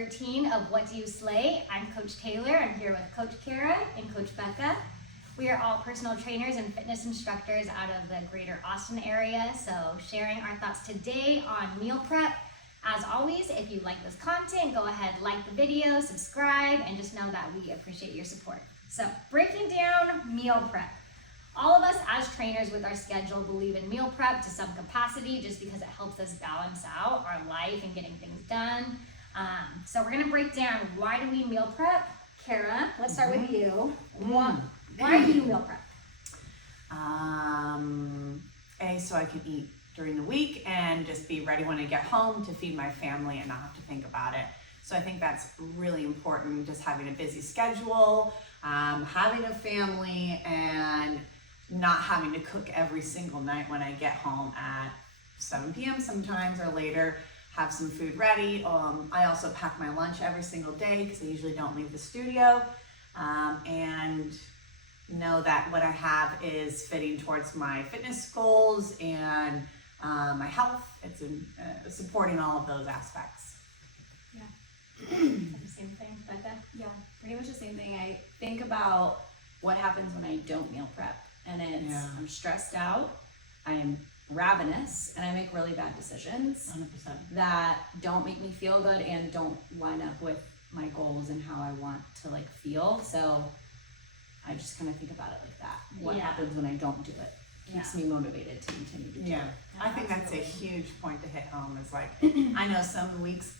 13 of What Do You Slay? I'm Coach Taylor. I'm here with Coach Kara and Coach Becca. We are all personal trainers and fitness instructors out of the greater Austin area, so sharing our thoughts today on meal prep. As always, if you like this content, go ahead, like the video, subscribe, and just know that we appreciate your support. So, breaking down meal prep. All of us as trainers with our schedule believe in meal prep to some capacity just because it helps us balance out our life and getting things done. So we're gonna break down, why do we meal prep? Kara, let's start with you. Why do you meal prep? So I can eat during the week and just be ready when I get home to feed my family and not have to think about it. So I think that's really important, just having a busy schedule, having a family, and not having to cook every single night when I get home at 7 p.m. sometimes or later, have some food ready. I also pack my lunch every single day because I usually don't leave the studio, and know that what I have is fitting towards my fitness goals and my health. It's supporting all of those aspects. Yeah. Same thing, Becca? Yeah, pretty much the same thing. I think about what happens when I don't meal prep, and it's I'm stressed out, I'm ravenous, and I make really bad decisions 100%. that don't make me feel good and don't line up with my goals and how I want to feel. So I just kind of think about it like that. What happens when I don't do it keeps me motivated to continue to do it. I think that's a huge point to hit home. Is I know some weeks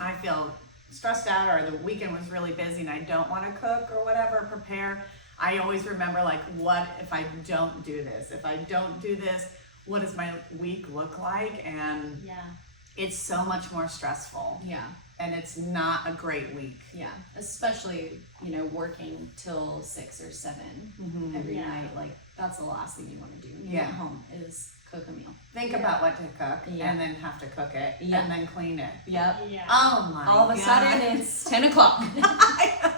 I feel stressed out, or the weekend was really busy and I don't want to cook or whatever, prepare. I always remember what if I don't do this? If I don't do this, what does my week look like? And it's so much more stressful. Yeah. And it's not a great week. Yeah. Especially, working till 6 or 7 every night. That's the last thing you want to do when you get home is cook a meal. Think about what to cook and then have to cook it and then clean it. Yep. Yeah. Oh my God. All of a sudden it's 10 o'clock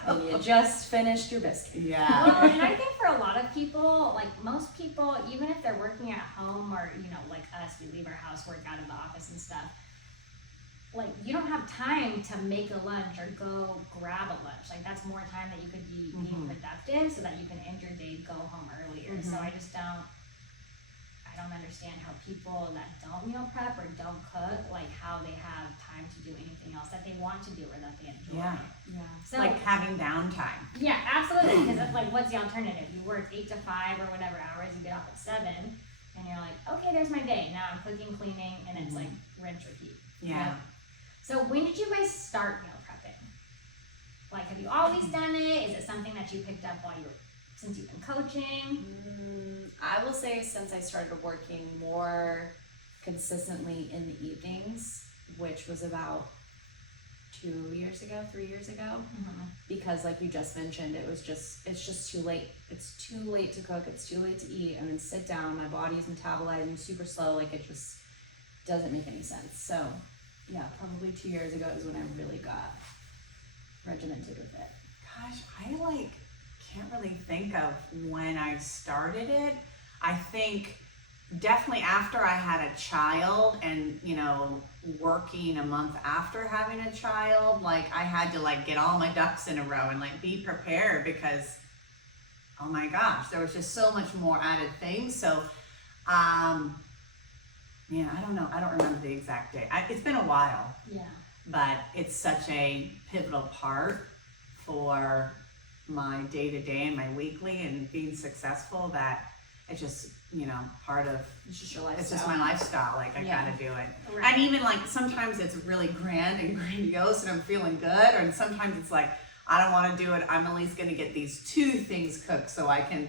and you just finished your biscuit. Yeah. Well, and I think for a lot of people, most people, even if they're working at home or, like us, we leave our house, work out of the office and stuff, you don't have time to make a lunch or go grab a lunch. That's more time that you could be being productive so that you can end your day, go home earlier. So I just don't understand how people that don't meal prep or don't cook, how they have time to do anything else that they want to do or that they enjoy. Yeah. So having downtime. yeah, absolutely. Because what's the alternative? You work 8 to 5 or whatever hours, you get off at 7, and you're like, okay, there's my day. Now I'm cooking, cleaning, and it's rinse, repeat. Yeah. So when did you guys start meal prepping? Have you always done it? Is it something that you picked up since you've been coaching? I will say since I started working more consistently in the evenings, which was about 3 years ago, because like you just mentioned, it's just too late. It's too late to cook, it's too late to eat, and then sit down, my body's metabolizing super slow, it just doesn't make any sense. So yeah, probably 2 years ago is when I really got regimented with it. Gosh, I can't really think of when I started it. I think definitely after I had a child and, working a month after having a child, I had to get all my ducks in a row and be prepared because, oh my gosh, there was just so much more added things. So, I don't know. I don't remember the exact date. It's been a while. Yeah. But it's such a pivotal part for my day-to-day and my weekly and being successful that it's just, part of, It's just your lifestyle. it's just my lifestyle. I gotta do it. Right. And even sometimes it's really grand and grandiose and I'm feeling good. And sometimes it's I don't want to do it. I'm at least going to get these 2 things cooked so I can,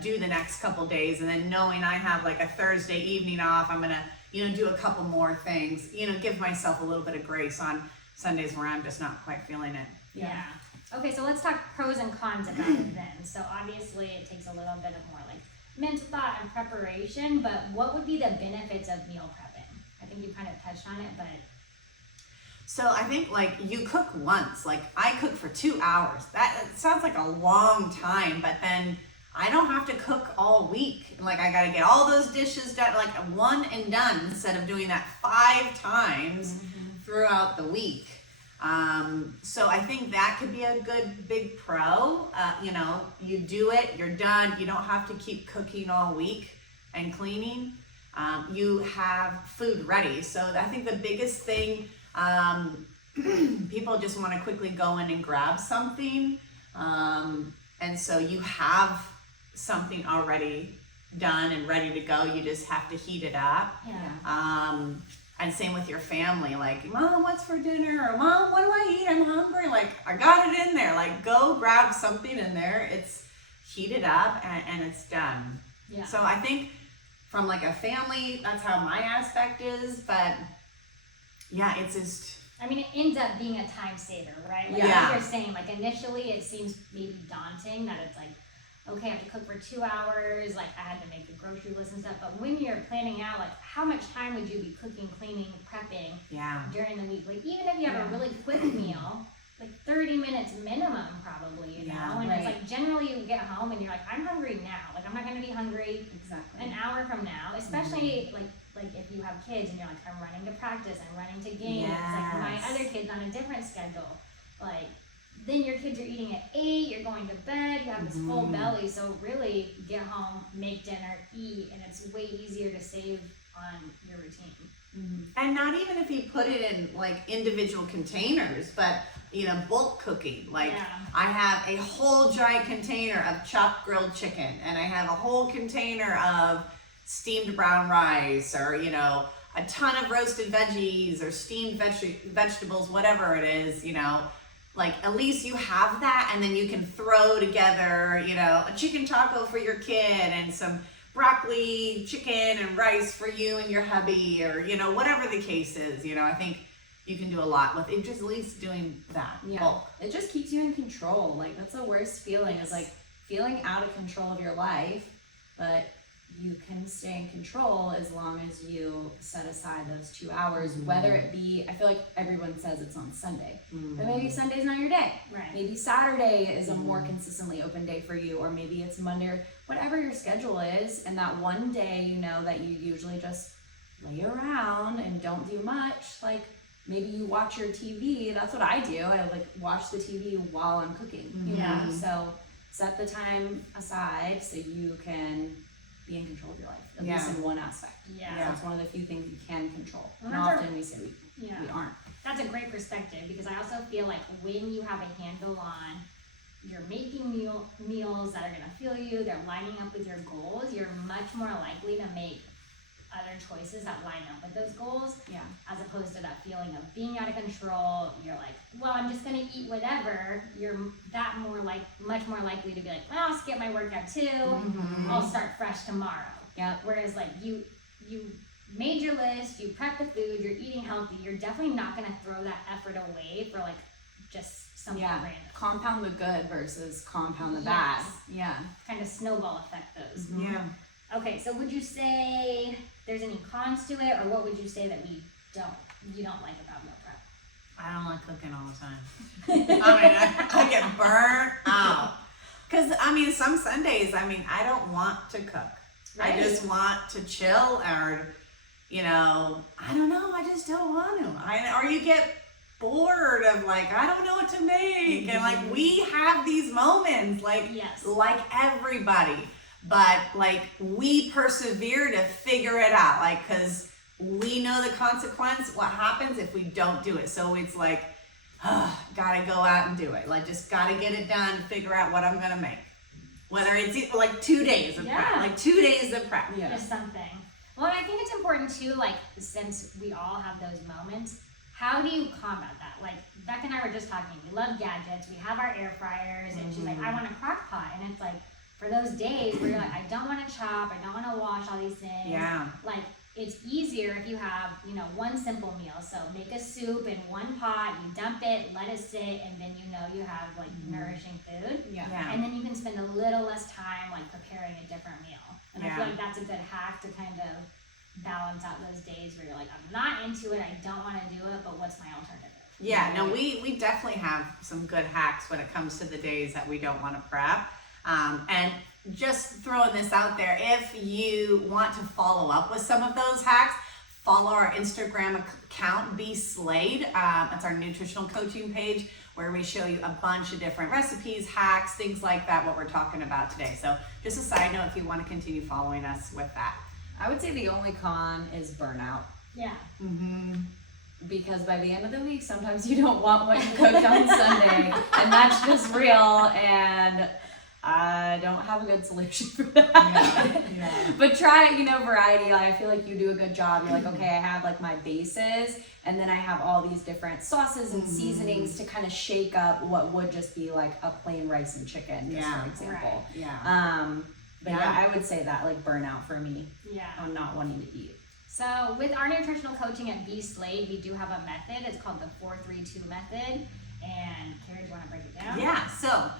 do the next couple days. And then knowing I have a Thursday evening off, I'm going to, do a couple more things, give myself a little bit of grace on Sundays where I'm just not quite feeling it. Yeah. Okay, so let's talk pros and cons about it then. So obviously it takes a little bit of more mental thought and preparation, but what would be the benefits of meal prepping? I think you kind of touched on it, but. So I think you cook once, I cook for 2 hours. That sounds like a long time, but then I don't have to cook all week. I gotta get all those dishes done, one and done instead of doing that 5 times throughout the week. So I think that could be a good big pro. You know, you do it, you're done. You don't have to keep cooking all week and cleaning. You have food ready. So I think the biggest thing, people just want to quickly go in and grab something. And so you have something already done and ready to go. You just have to heat it up. Yeah. And same with your family, like, Mom, what's for dinner? Or Mom, what do I eat? I'm hungry. Like, I got it in there. Like, go grab something in there. It's heated up and it's done. Yeah. So I think from like a family, that's how my aspect is. But yeah, it's just, I mean, it ends up being a time saver, right? Like Yeah. what you're saying, like initially it seems maybe daunting that it's like, okay, I have to cook for 2 hours, like I had to make the grocery list and stuff, but when you're planning out, like how much time would you be cooking, cleaning, prepping yeah. during the week? Like even if you have a really quick meal, like 30 minutes minimum probably, you know? Yeah, And right. it's like generally you get home and you're like, I'm hungry now. Like I'm not gonna be hungry Exactly. an hour from now, especially like if you have kids and you're like, I'm running to practice, I'm running to games, like my Yes. other kids on a different schedule, like then your kids are eating at 8, you're going to bed, you have this full belly, so really get home, make dinner, eat, and it's way easier to save on your routine. And not even if you put it in like individual containers, but you know, bulk cooking. Like Yeah. I have a whole giant container of chopped grilled chicken, and I have a whole container of steamed brown rice, or you know, a ton of roasted veggies or steamed vegetables, whatever it is, you know. Like at least you have that, and then you can throw together, you know, a chicken taco for your kid and some broccoli, chicken, and rice for you and your hubby, or you know, whatever the case is. You know, I think you can do a lot with it, just at least doing that. Yeah. Bulk. It just keeps you in control. Like that's the worst feeling is like feeling out of control of your life, but you can stay in control as long as you set aside those 2 hours, whether it be, I feel like everyone says it's on Sunday, but maybe Sunday's not your day. Right. Maybe Saturday is a more consistently open day for you, or maybe it's Monday, or whatever your schedule is, and that one day you know that you usually just lay around and don't do much, like maybe you watch your TV. That's what I do. I like watch the TV while I'm cooking, you Yeah. know? So set the time aside so you can be in control of your life, at least in one aspect. Yeah. So it's one of the few things you can control. Well, And that's often we say Yeah. we aren't. That's a great perspective, because I also feel like when you have a handle on you're making meals that are gonna fill you, they're lining up with your goals, you're much more likely to make other choices that line up with those goals, Yeah. as opposed to that feeling of being out of control. You're like, well, I'm just gonna eat whatever. You're much more likely to be like, well, I'll skip my workout too. I'll start fresh tomorrow. Yep. Whereas like you made your list, you prepped the food, you're eating healthy, you're definitely not gonna throw that effort away for like just something Yeah. random. Compound the good versus compound the bad. Yes. Yeah. Kind of snowball effect those. Yeah. Okay, so would you say there's any cons to it, or what would you say that you don't like about meal prep? I don't like cooking all the time. I mean, I get burnt out. Cause I mean, some Sundays, I mean, I don't want to cook. Right. I just want to chill, or, you know, I don't know. I just don't want to. Or you get bored of like, I don't know what to make. And like, we have these moments, like, Yes. like everybody, but like we persevere to figure it out. Like, cause we know the consequence, what happens if we don't do it. So it's like, gotta go out and do it. Like, just gotta get it done, figure out what I'm gonna make. Whether it's like 2 days of prep, Yeah. like 2 days of prep. Yeah. Just something. Well, and I think it's important too, like, since we all have those moments, how do you combat that? Like, Becca and I were just talking, we love gadgets, we have our air fryers, and she's like, I want a crock pot. And it's like, for those days where you're like, I don't want to chop, I don't want to wash all these things. Yeah. Like, it's easier if you have, you know, one simple meal. So make a soup in one pot, you dump it, let it sit, and then you know you have like nourishing food. Yeah. Yeah. And then you can spend a little less time like preparing a different meal. And I Yeah. feel like that's a good hack to kind of balance out those days where you're like, I'm not into it, I don't want to do it, but what's my alternative? Yeah, no, we definitely have some good hacks when it comes to the days that we don't want to prep. And just throwing this out there, if you want to follow up with some of those hacks, follow our Instagram account, Be Slayed. It's our nutritional coaching page where we show you a bunch of different recipes, hacks, things like that, what we're talking about today. So just a side note if you want to continue following us with that. I would say the only con is burnout. Yeah. Because by the end of the week, sometimes you don't want what you cooked on Sunday, and that's just real, and I don't have a good solution for that. Yeah. But try, variety. I feel like you do a good job. You're like, okay, I have like my bases, and then I have all these different sauces and seasonings to kind of shake up what would just be like a plain rice and chicken, just for example. Right. Yeah. But yeah, I would say that like burnout for me Yeah. on not wanting to eat. So with our nutritional coaching at Be Slayed, we do have a method. It's called the 4-3-2 method. And Carrie, do you want to break it down? Yeah, so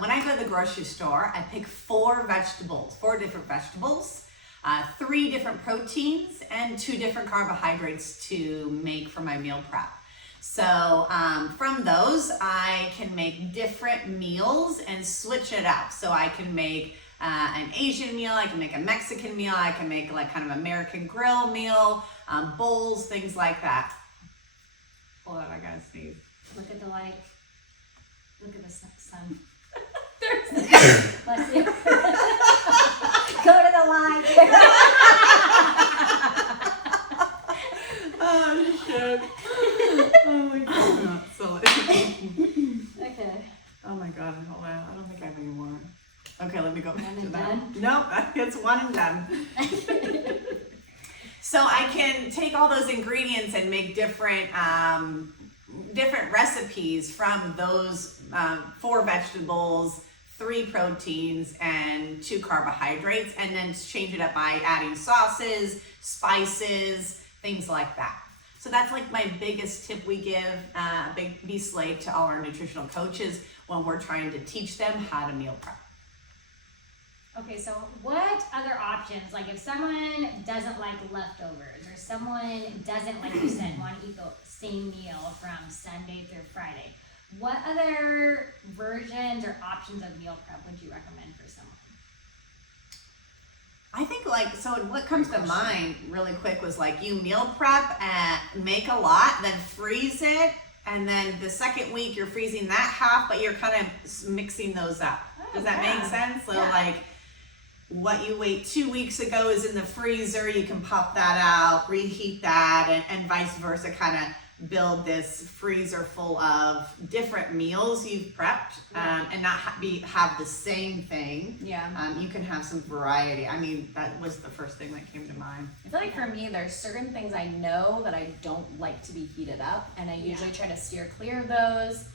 when I go to the grocery store, I pick 4 different vegetables, 3 different proteins, and 2 different carbohydrates to make for my meal prep. So from those, I can make different meals and switch it up. So I can make an Asian meal, I can make a Mexican meal, I can make like kind of American grill meal, bowls, things like that. Hold on, I gotta sneeze. Look at the light. Look at the sun. There's Bless you. Go to the light. Oh shit. Oh my god. So Okay. oh my god, hold on. I don't think I have any more. Okay, let me go back One to and that. done? Nope, it's one and done. So I can take all those ingredients and make different recipes from those 4 vegetables, 3 proteins, and 2 carbohydrates, and then change it up by adding sauces, spices, things like that. So that's like my biggest tip we give Be Slayed to all our nutritional coaches when we're trying to teach them how to meal prep. Okay, so what other options, like if someone doesn't like leftovers or someone doesn't, like you said, want to eat the same meal from Sunday through Friday, what other versions or options of meal prep would you recommend for someone? I think what comes to mind really quick was like you meal prep and make a lot, then freeze it, and then the second week you're freezing that half, but you're kind of mixing those up. Does that make sense? So like what you ate 2 weeks ago is in the freezer, you can pop that out, reheat that, and vice versa, kind of build this freezer full of different meals you've prepped and not have the same thing. Yeah. You can have some variety. I mean, that was the first thing that came to mind. I feel like for me, there's certain things I know that I don't like to be heated up, and I usually try to steer clear of those.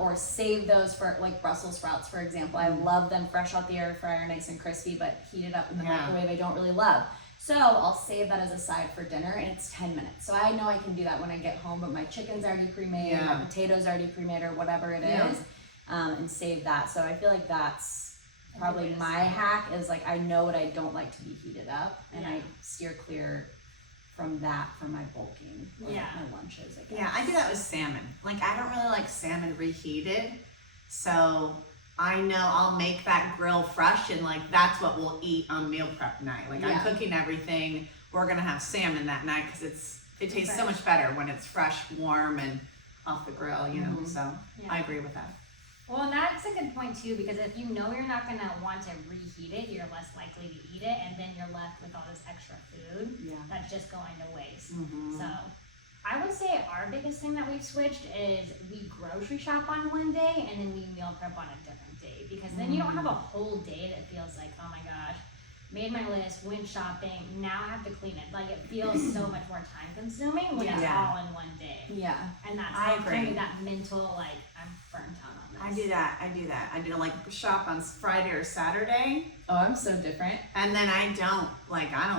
Or save those for like Brussels sprouts, for example. I love them fresh out the air fryer, nice and crispy, but heated up in the microwave I don't really love. So I'll save that as a side for dinner, and it's 10 minutes. So I know I can do that when I get home, but my chicken's already pre-made, my potatoes already pre-made, or whatever it is, and save that. So I feel like that's probably my hack is like I know what I don't like to be heated up, and I steer clear from that for my bulking or my lunches, I guess. Yeah, I do that with salmon. Like I don't really like salmon reheated, so I know I'll make that grill fresh, and like that's what we'll eat on meal prep night. Like I'm cooking everything. We're gonna have salmon that night because it tastes so much better when it's fresh, warm, and off the grill. You know, so I agree with that. Well, and that's a good point too, because if you know you're not gonna want to reheat it, you're less likely to eat it, and then you're left with all this extra food that's just going to waste. So I would say our biggest thing that we've switched is we grocery shop on one day and then we meal prep on a different day, because then you don't have a whole day that feels like, oh my gosh, made my list, went shopping, now I have to clean it. Like it feels so much more time consuming when it's all in one day. Yeah. And that's I kind agree. of that mental, like, I'm burnt out on this. I do that. I do like shop on Friday or Saturday, Oh, I'm so different. and then I don't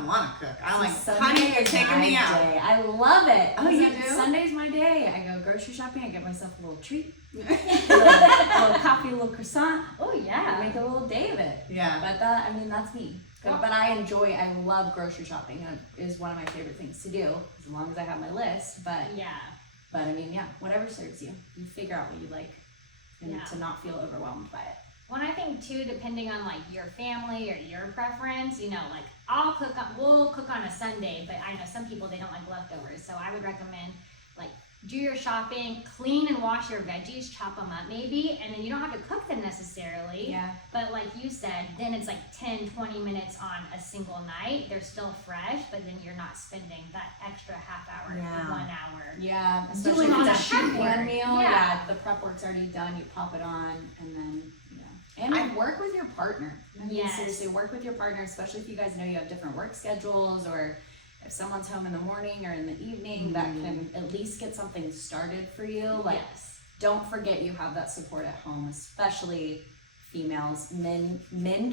want to cook. I'm like, Sunday honey, you're is taking my me out. day. I love it. Oh, you do? Sunday's my day. I go grocery shopping. I get myself a little treat, a little coffee, a little croissant. Oh I yeah. make a little day of it. Yeah. But that's me. Well- But I love grocery shopping. It is one of my favorite things to do, as long as I have my list. But I mean, whatever serves you. You figure out what you like, and to not feel overwhelmed by it. Well, I think too, depending on like your family or your preference, you know, like we'll cook on a Sunday, but I know some people, they don't like leftovers. So I would recommend like do your shopping, clean and wash your veggies, chop them up maybe, and then you don't have to cook them necessarily. Yeah. But like you said, then it's like 10, 20 minutes on a single night. They're still fresh, but then you're not spending that extra half hour, Yeah. 1 hour. Yeah, especially Doing if all it's a the prep sheet pan work. meal. Yeah. Yeah, the prep work's already done. You pop it on, and then and work with your partner. I mean, Yes. seriously, work with your partner, especially if you guys know you have different work schedules, or if someone's home in the morning or in the evening, that can at least get something started for you. Like, Yes. don't forget you have that support at home, especially females. Men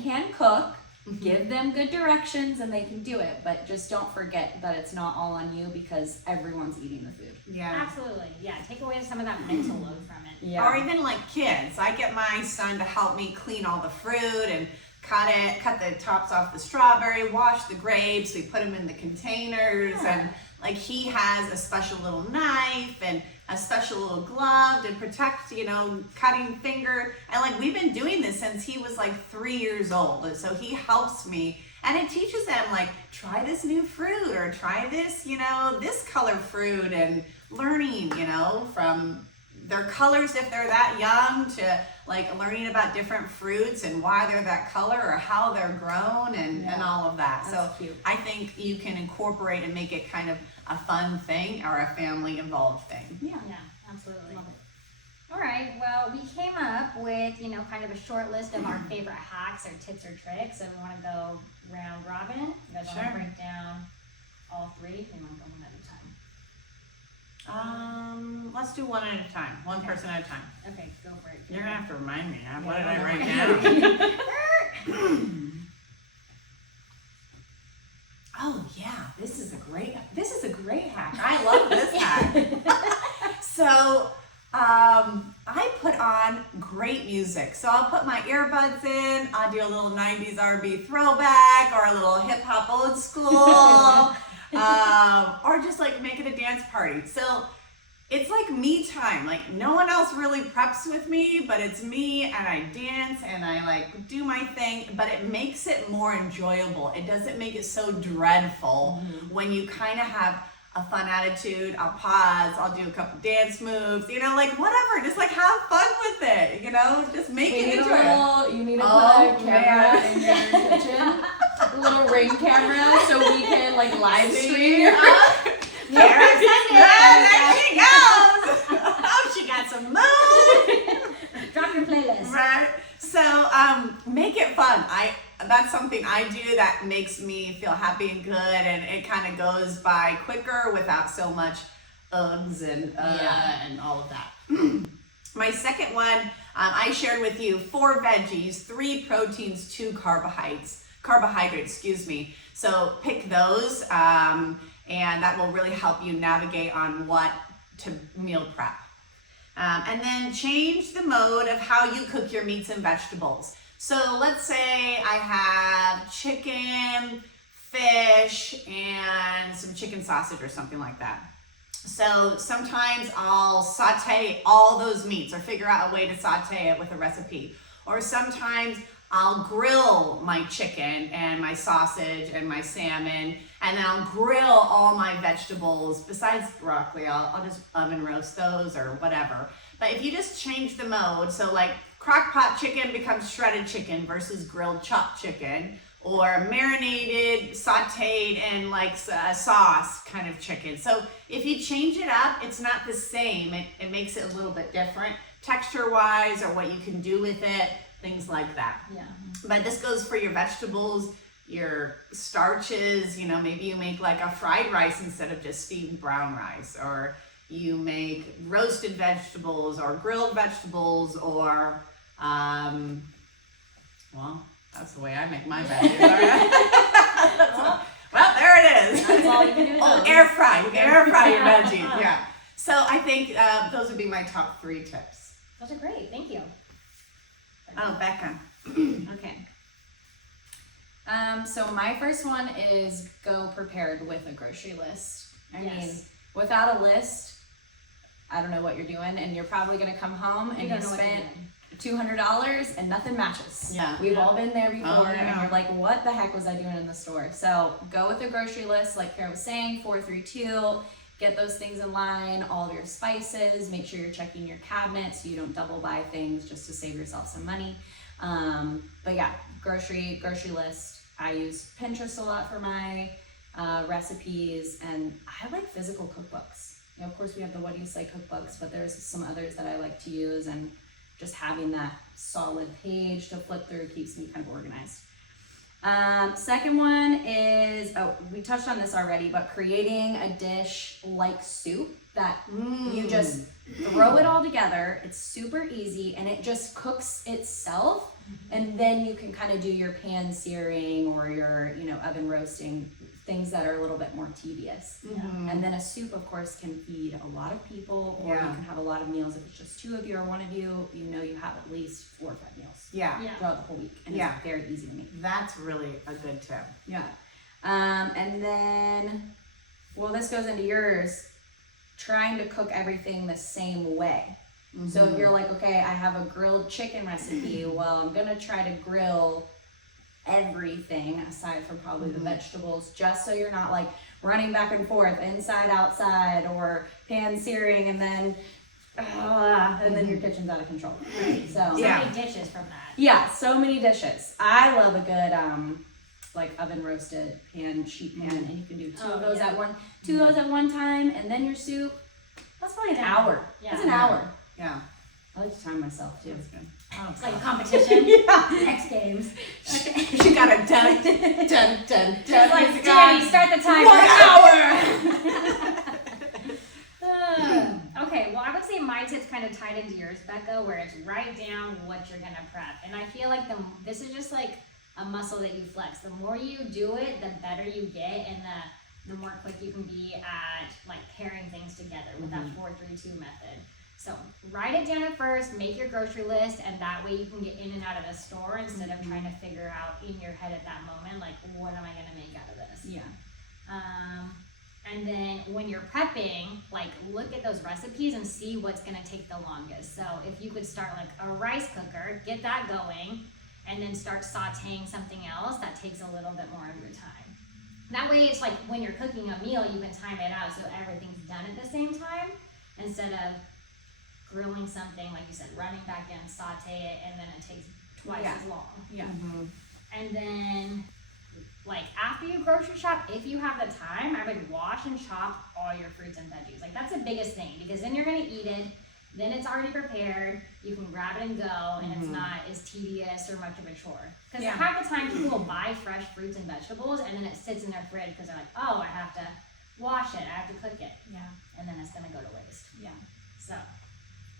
can cook. Give them good directions and they can do it, but just don't forget that it's not all on you because everyone's eating the food. Yeah. Absolutely. Yeah. Take away some of that mental load from it. Or even like kids. I get my son to help me clean all the fruit and cut the tops off the strawberry, wash the grapes, we put them in the containers, and like he has a special little knife and a special little glove to protect, you know, cutting finger. And like we've been doing this since he was like 3 years old. And so he helps me, and it teaches them like, try this new fruit or try this, you know, this color fruit, and learning, you know, from their colors if they're that young, to like learning about different fruits and why they're that color or how they're grown and all of that. That's So cute. I think you can incorporate and make it kind of a fun thing or a family involved thing. Yeah. Yeah, absolutely. All right, well, we came up with, you know, kind of a short list of our favorite hacks or tips or tricks, and we want to go round robin. You guys want Sure. to break down all three? You want to go one at a time? Let's do one at a time, one person at a time. Okay, go for it. You're gonna have to remind me. What did Yeah, I well, write down? Oh yeah, this is a great hack. I love this hack. So I put on great music. So I'll put my earbuds in, I'll do a little 90s R&B throwback or a little hip hop old school, or just like make it a dance party. So it's like me time. Like no one else really preps with me, but it's me, and I dance and I like do my thing, but it makes it more enjoyable. It doesn't make it so dreadful when you kind of have a fun attitude. I'll pause, I'll do a couple dance moves, you know, like whatever, just like have fun with it, you know, just make it enjoyable. You need to Oh, put a camera in your kitchen, a little ring camera, so we can like live stream your There she goes. Oh, she got some moves. Drop your playlist. Right. So make it fun. That's something I do that makes me feel happy and good, and it kind of goes by quicker without so much uggs and and all of that. My second one, I shared with you 4 veggies, 3 proteins, 2 carbohydrates, excuse me. So pick those, and that will really help you navigate on what to meal prep. And then change the mode of how you cook your meats and vegetables. So let's say I have chicken, fish, and some chicken sausage or something like that. So sometimes I'll saute all those meats or figure out a way to saute it with a recipe. Or sometimes I'll grill my chicken and my sausage and my salmon, and then I'll grill all my vegetables. Besides broccoli, I'll just oven roast those or whatever. But if you just change the mode, so like crock pot chicken becomes shredded chicken versus grilled chopped chicken, or marinated, sauteed, and like a sauce kind of chicken. So if you change it up, it's not the same. It makes it a little bit different texture-wise, or what you can do with it, things like that. Yeah. But this goes for your vegetables, your starches, you know, maybe you make like a fried rice instead of just steamed brown rice, or you make roasted vegetables or grilled vegetables, or, well, that's the way I make my veggies. Well, there it is. That's all you can do with Oh, those. air fry. You can air fry your veggies, yeah. So I think those would be my top 3 tips. Those are great. Thank you. Oh, Becca. Okay. So my first one is go prepared with a grocery list. I mean, Yes. without a list, I don't know what you're doing, and you're probably gonna come home and You you don't know what you're spent doing. $200 and nothing matches. Yeah. We've all been there before, Oh, yeah. and you're like, what the heck was I doing in the store? So go with a grocery list, like Kara was saying, 432. Get those things in line, all of your spices. Make sure you're checking your cabinet so you don't double buy things just to save yourself some money. But yeah, grocery list. I use Pinterest a lot for my recipes, and I like physical cookbooks. You know, of course, we have the What Do You Slay cookbooks, but there's some others that I like to use, and just having that solid page to flip through keeps me kind of organized. Second one is, we touched on this already, but creating a dish like soup that you just throw it all together. It's super easy and it just cooks itself. And then you can kind of do your pan searing or your, oven roasting, things that are a little bit more tedious. And then a soup, of course, can feed a lot of people, or you can have a lot of meals. If it's just 2 of you or 1 of you, you have at least 4 or 5 meals Yeah. throughout the whole week. And it's very easy to make. That's really a good tip. Yeah. And then, well, this goes into yours, trying to cook everything the same way. So if you're like, okay, I have a grilled chicken recipe, well, I'm gonna try to grill everything aside from probably the vegetables, just so you're not like running back and forth, inside, outside, or pan searing, and then your kitchen's out of control. Right? So many dishes from that. Yeah, so many dishes. I love a good like oven roasted sheet pan, and you can do two of those at one time, and then your soup. That's probably an hour. Yeah. That's an hour. Yeah. I like to time myself too. That's good. It's like a competition. X Games. Okay. She got a dun, dun, dun, It's dun. like, Danny, start the timer. 1 hour! Okay, well, I would say my tip's kind of tied into yours, Becca, where it's write down what you're gonna prep. And I feel like this is just like a muscle that you flex. The more you do it, the better you get, and the more quick you can be at like pairing things together with that 4-3-2 method. So write it down at first, make your grocery list, and that way you can get in and out of the store instead of trying to figure out in your head at that moment, like, what am I gonna make out of this? Yeah. And then when you're prepping, like, look at those recipes and see what's gonna take the longest. So if you could start like a rice cooker, get that going, and then start sauteing something else that takes a little bit more of your time. That way it's like when you're cooking a meal, you can time it out so everything's done at the same time, instead of grilling something, like you said, running back in, saute it, and then it takes twice as long. Yeah. And then, like, after you grocery shop, if you have the time, I would wash and chop all your fruits and veggies. Like, that's the biggest thing, because then you're gonna eat it, then it's already prepared, you can grab it and go, and it's not as tedious or much of a chore. Because half the time people will buy fresh fruits and vegetables, and then it sits in their fridge because they're like, oh, I have to wash it, I have to cook it. Yeah. And then it's gonna go to waste. Yeah. So,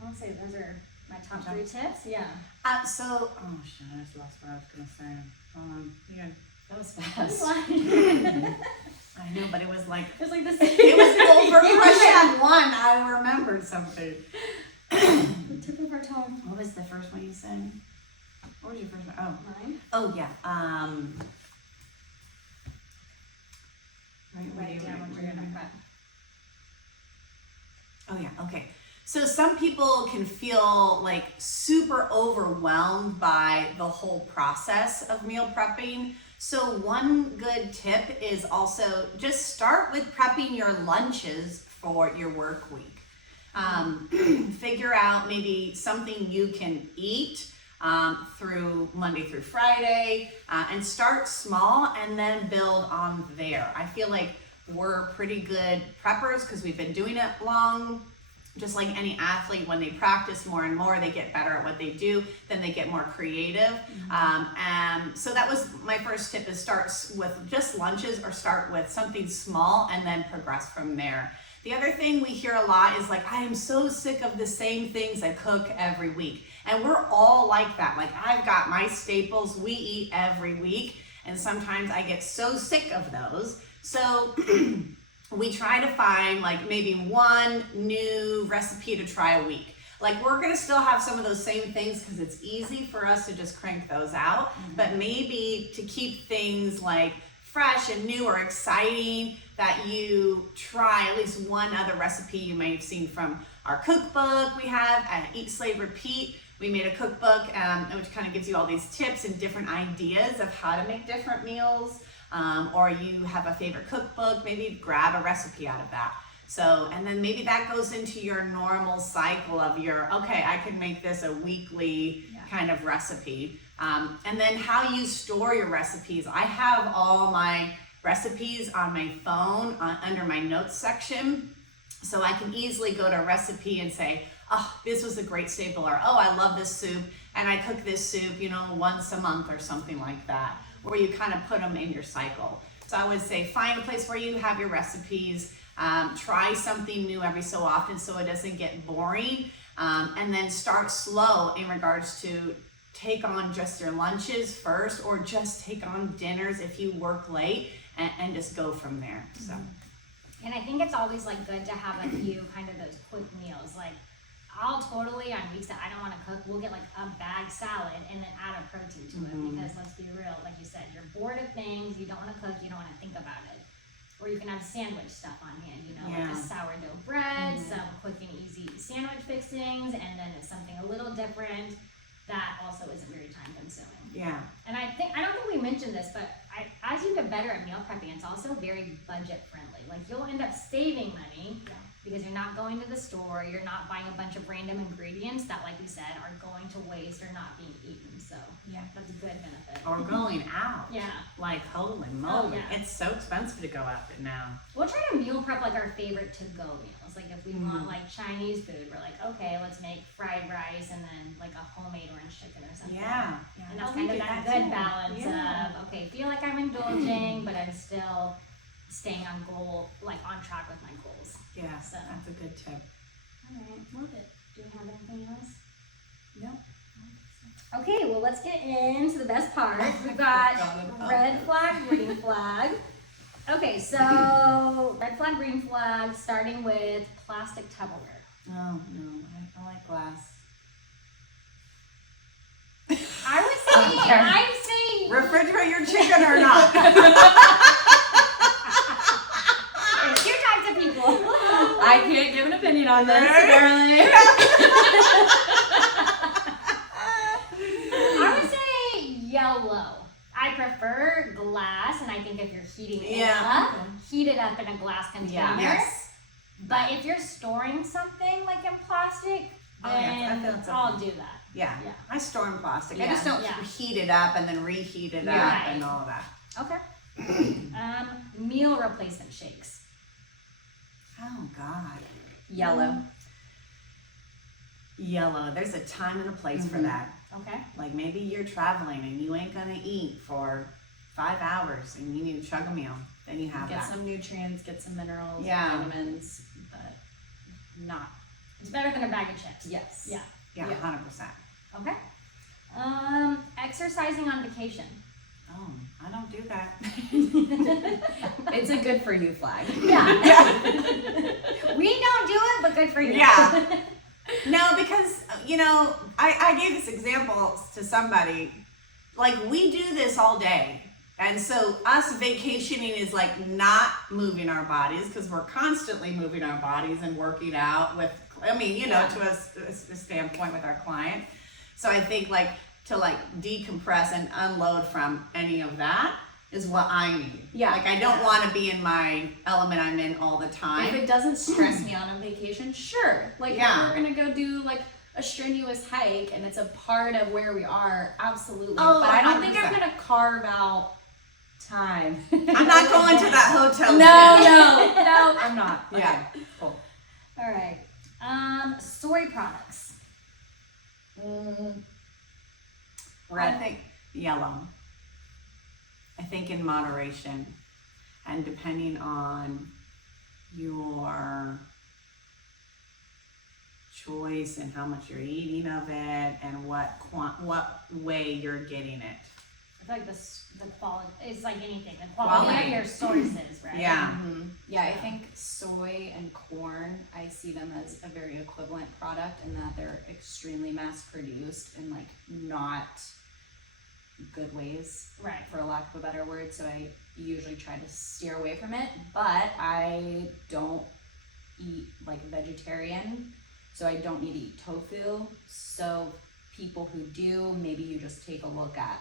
I would say those are my top 3 tips. Yeah. Oh shit, I just lost what I was gonna say. That was fast. I know, but it was like, It's like this. it was over question 1. I remembered something. The tip of our tongue. What was the first one you said? What was your first one? Mine. Oh yeah. Write down what you're gonna prep. Oh yeah, okay. So some people can feel like super overwhelmed by the whole process of meal prepping. So one good tip is also just start with prepping your lunches for your work week. Figure out maybe something you can eat through Monday through Friday, and start small and then build on there. I feel like we're pretty good preppers because we've been doing it long. Just like any athlete, when they practice more and more, they get better at what they do, then they get more creative. And so that was my first tip, is start with just lunches or start with something small and then progress from there. The other thing we hear a lot is like, I am so sick of the same things I cook every week. And we're all like that. Like, I've got my staples we eat every week, and sometimes I get so sick of those. So we try to find like maybe one new recipe to try a week. Like, we're gonna still have some of those same things because it's easy for us to just crank those out, but maybe to keep things like fresh and new or exciting, that you try at least one other recipe you may have seen from our cookbook we have at Eat, Slay, Repeat, We made a cookbook, which kind of gives you all these tips and different ideas of how to make different meals. Or you have a favorite cookbook, maybe grab a recipe out of that. So, and then maybe that goes into your normal cycle of your, okay, I could make this a weekly kind of recipe. And then how you store your recipes. I have all my recipes on my phone under my notes section. So I can easily go to a recipe and say, oh, this was a great staple, or oh, I love this soup, and I cook this soup, you know, once a month or something like that, where you kind of put them in your cycle. So I would say find a place where you have your recipes, try something new every so often so it doesn't get boring, and then start slow in regards to take on just your lunches first, or just take on dinners if you work late, and just go from there. So. And I think it's always like good to have a few kind of those quick meals. Like I'll totally, on weeks that I don't want to cook, we'll get like a bag salad and then add a protein to it, because let's be real, like you said, you're bored of things, you don't want to cook, you don't want to think about it. Or you can have sandwich stuff on hand, you know, like a sourdough bread, some quick and easy sandwich fixings, and then it's something a little different that also isn't very time consuming. Yeah. And I don't think we mentioned this, but as you get better at meal prepping, it's also very budget friendly. Like you'll end up saving money because you're not going to the store, you're not buying a bunch of random ingredients that, like we said, are going to waste or not being eaten. So that's a good benefit. Or going out. Yeah. Like, holy moly, yeah. it's so expensive to go out now. We'll try to meal prep like our favorite to-go meals. Like if we want like Chinese food, we're like, okay, let's make fried rice and then like a homemade orange chicken or something. Yeah. And that's kind of that good balance of, okay, feel like I'm indulging, but I'm still staying on goal, like on track with my goals. Yeah, So. that's a good tip. All right, love it. Do we have anything else? No. Okay, well, let's get into the best part. We've got red flag, green flag. Okay, so red flag, green flag, starting with plastic Tupperware. Oh, no, I like glass. I'm saying Refrigerate your chicken or not. there's two types of people. I can't give an opinion on this, apparently. I would say yellow. I prefer glass, and I think if you're heating it up, heat it up in a glass container. Yes. But if you're storing something like in plastic, then I'll do that. Yeah. I store in plastic. I Yeah. just don't heat it up and then reheat it up and all of that. Okay. Meal replacement shakes. Oh, God. Yellow. Yellow. There's a time and a place for that. Okay. Like maybe you're traveling and you ain't gonna eat for 5 hours and you need to chug a meal. Then you have Get that. some nutrients, get some minerals, vitamins, but not. It's better than a bag of chips. Yes. Yeah. Yeah, 100%. Okay. Exercising on vacation. Oh, I don't do that. It's a good for you flag. Yeah. We don't do it, but good for you. Yeah. No, because, you know, I gave this example to somebody. Like, we do this all day. And so us vacationing is like not moving our bodies, because we're constantly moving our bodies and working out with, I mean, you know, to a standpoint with our client. So I think like to like decompress and unload from any of that is what I need. Yeah. Like I don't want to be in my element I'm in all the If time. it doesn't stress me out on vacation, sure. Like if we're gonna go do like a strenuous hike and it's a part of where we are, absolutely. Oh, but I don't think 100%. I'm gonna carve out time. I'm not going to that hotel. No, I'm not. Yeah. Cool. All right. Soy products. I think yellow. I think in moderation, and depending on your choice and how much you're eating of it and what way you're getting it. I feel like the quality, it's like anything. The quality of your sources, right? Yeah. Yeah, I think soy and corn, I see them as a very equivalent product in that they're extremely mass produced and like not good ways, Right. for a lack of a better word. So I usually try to steer away from it, but I don't eat like vegetarian, so I don't need to eat tofu. So people who do, maybe you just take a look at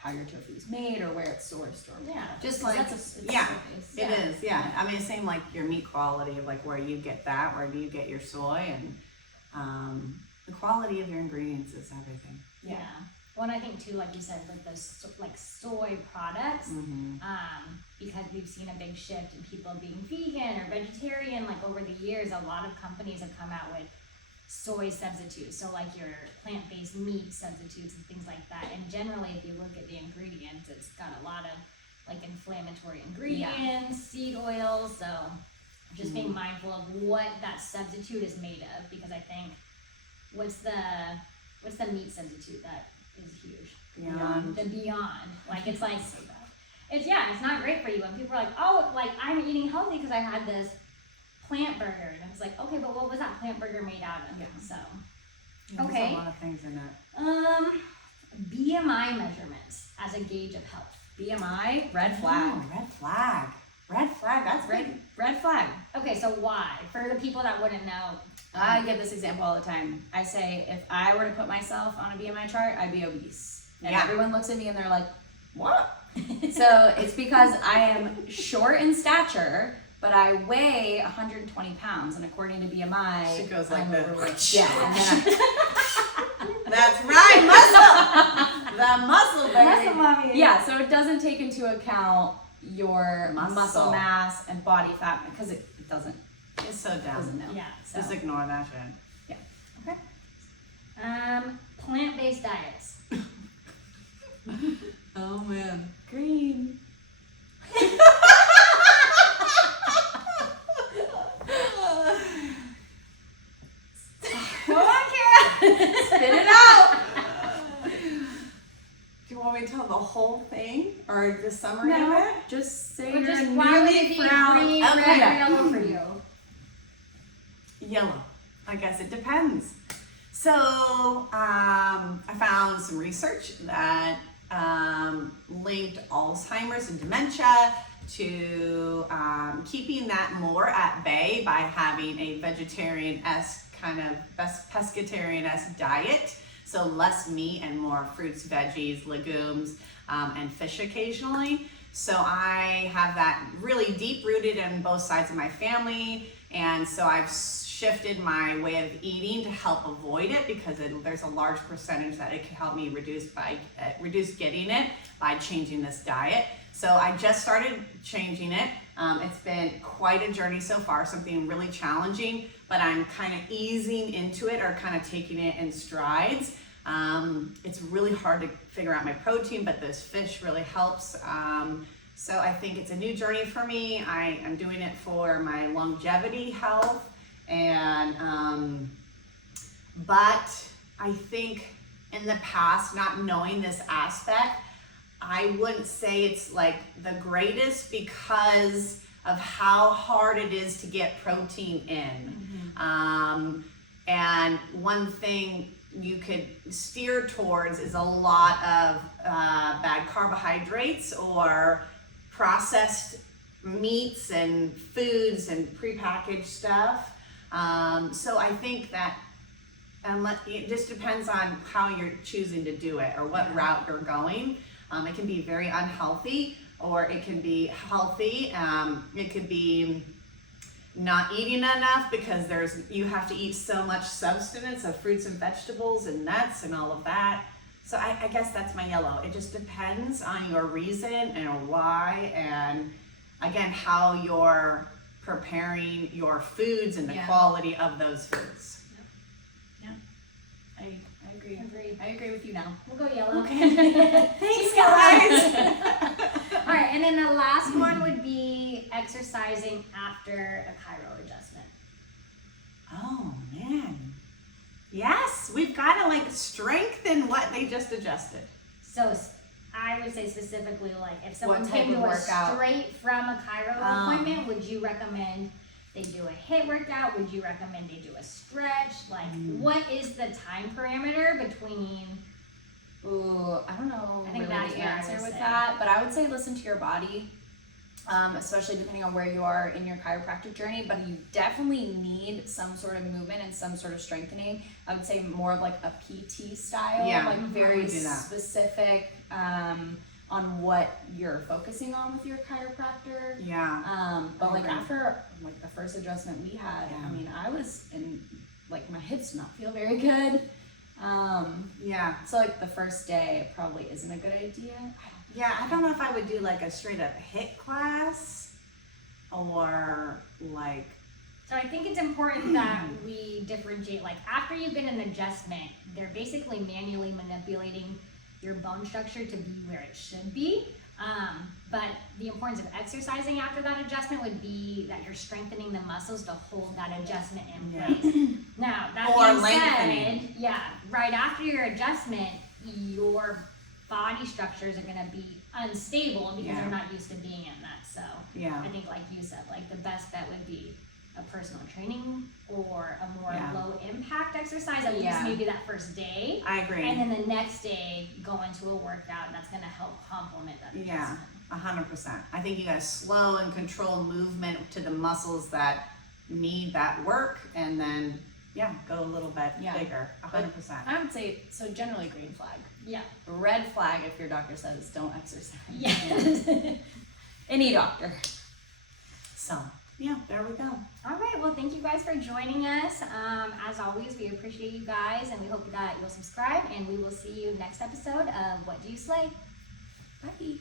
how your tofu is made or where it's sourced or Yeah. Just 'cause like, it's yeah, soy-based. it is, yeah. I mean, same like your meat quality of like where you get that, where do you get your soy, and the quality of your ingredients is everything. Yeah. Well, and I think too, like you said, with those like soy products, Mm-hmm. because we've seen a big shift in people being vegan or vegetarian, like over the years, a lot of companies have come out with soy substitutes. So like your plant-based meat substitutes and things like that. And generally, if you look at the ingredients, it's got a lot of like inflammatory ingredients, seed oils. So just being mindful of what that substitute is made of, because I think what's the meat substitute that is huge? Beyond. The Beyond. Like it's like it's not great for you. And people are like, oh, like I'm eating healthy because I had this plant burger, and it's like, okay, but what was that plant burger made out of? Yeah. So There's Okay. a lot of things in it. BMI measurements as a gauge of health. BMI, red flag. Oh, red flag. Red flag. That's Red flag. Okay, so why? For the people that wouldn't know. I give this example all the time. I say if I were to put myself on a BMI chart, I'd be obese. And Yeah. everyone looks at me and they're like, what? So it's because I am short in stature, but I weigh 120 pounds. And according to BMI, She goes like I'm this. overweight. Yeah. And then That's right, muscle. The muscle, baby. Muscle mommy. yeah, so it doesn't take into account your Muscle. muscle mass and body fat because it doesn't It's so doesn't dumb. know. Yeah. So Just ignore that shit. plant-based diets. Oh man. Green. Come on, Kara. Spit it out. Do you want me to tell the whole thing or the summary No. of it? Just say Or you're just why would it nearly be brown. green, Okay. red, or yellow for you? Yellow. I guess it depends. So I found some research that linked Alzheimer's and dementia to keeping that more at bay by having a vegetarian-esque kind of pescatarian-esque diet. So less meat and more fruits, veggies, legumes, and fish occasionally. So I have that really deep rooted in both sides of my family. And so I've shifted my way of eating to help avoid it, because there's a large percentage that it can help me reduce getting it by changing this diet. So I just started changing it. It's been quite a journey so far, something really challenging, but I'm kind of easing into it or kind of taking it in strides. It's really hard to figure out my protein, but this fish really helps. So I think it's a new journey for me. I am doing it for my longevity health, and but I think in the past, not knowing this aspect, I wouldn't say it's like the greatest because of how hard it is to get protein in. And one thing you could steer towards is a lot of bad carbohydrates or processed meats and foods and prepackaged stuff. So I think that it just depends on how you're choosing to do it or what route you're going. It can be very unhealthy, or it can be healthy. It could be not eating enough because you have to eat so much substance of fruits and vegetables and nuts and all of that. So I guess that's my yellow. It just depends on your reason and why, and again, how you're preparing your foods and the quality of those foods. I agree. Agreed. I agree with you now. We'll go yellow. Thanks, guys. All right, and then the last one would be exercising after a chiro adjustment. Oh man. Yes, we've got to like strengthen what they just adjusted. So I would say specifically, like if someone What type came of to us workout? straight from a chiro appointment, would you recommend they do a HIIT workout? Would you recommend they do a stretch? Like, what is the time parameter between? Ooh, I don't know I think really that's the where I answer would with say. that, but I would say listen to your body. especially depending on where you are in your chiropractic journey, but you definitely need some sort of movement and some sort of strengthening. I would say more of like a PT style, Yeah, like I very would do that. specific on what you're focusing on with your chiropractor. Yeah. But like Agree. after like the first adjustment we had, Yeah. I mean, I was in like my hips did not feel very good. Yeah. So like the first day probably isn't a good idea. Yeah, I don't know if I would do like a straight up HIIT class or like, So I think it's important that we differentiate, like after you get an adjustment, they're basically manually manipulating your bone structure to be where it should be. But the importance of exercising after that adjustment would be that you're strengthening the muscles to hold that adjustment in Yeah. place. Now, that Or being lengthening. said, yeah, right after your adjustment, your body structures are gonna be unstable because Yeah. you're not used to being in that. So yeah. I think, like you said, like the best bet would be a personal training or a more Yeah. low impact exercise, at least Yeah. maybe that first day. I agree. And then the next day, go into a workout that's gonna help complement that Yeah. adjustment. 100%. I think you gotta slow and control movement to the muscles that need that work, and then go a little bit Yeah. bigger. 100%. I would say so generally green flag. Yeah. Red flag if your doctor says don't exercise. Yeah. Any doctor. So yeah, there we go. All right. Well, thank you guys for joining us. As always, we appreciate you guys, and we hope that you'll subscribe. And we will see you next episode of What Do You Slay? Bye.